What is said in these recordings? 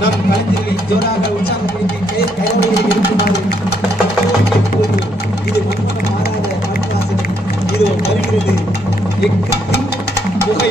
நம் கலைஞர்களை ஜோராக உற்சாகப்படுத்தி பெயர் கையாளிகளை இருக்குமாறு இது மன்மதம் மாறாத கண்ணாசனம் இதோ வருகிறது. எக்கு புகை.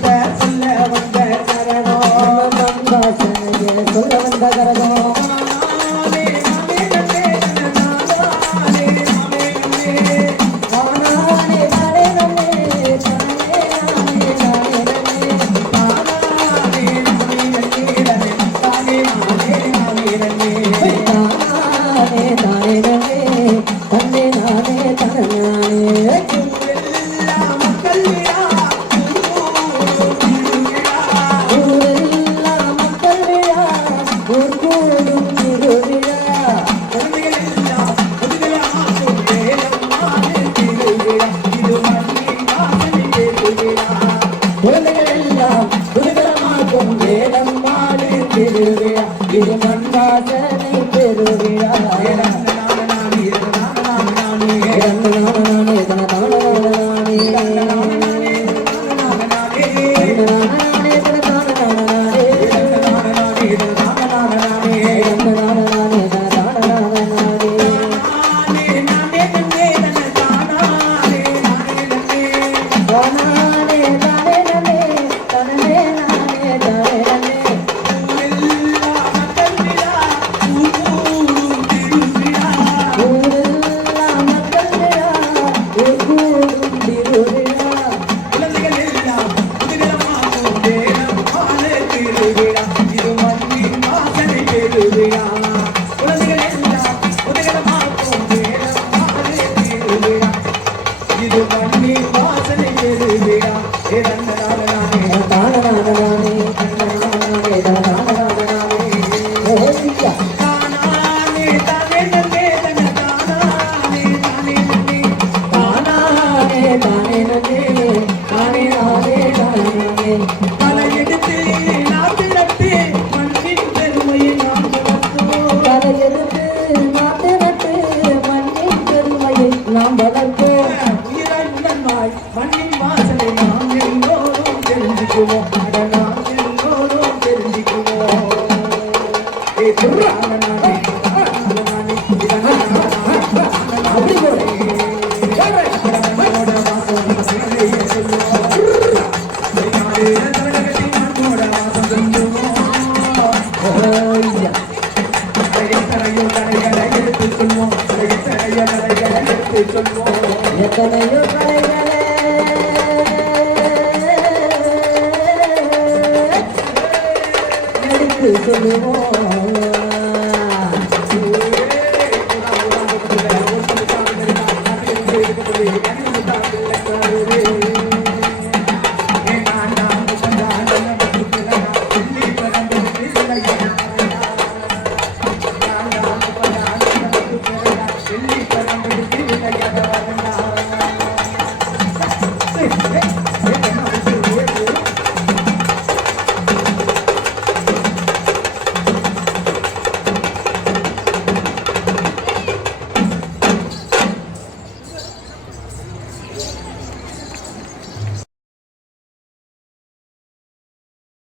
Yeah. Buenas பெருவிழா இது மண்ணின் வாசனை பெருவிழா உலகெல்லாம் எத்தனையோ கலைகளை எடுத்துச் சொல்வோம் எத்தனையோ கலைகளை எடுத்துச் சொல்வோம் எத்தனையோ எடுத்து சொல்லுவோம்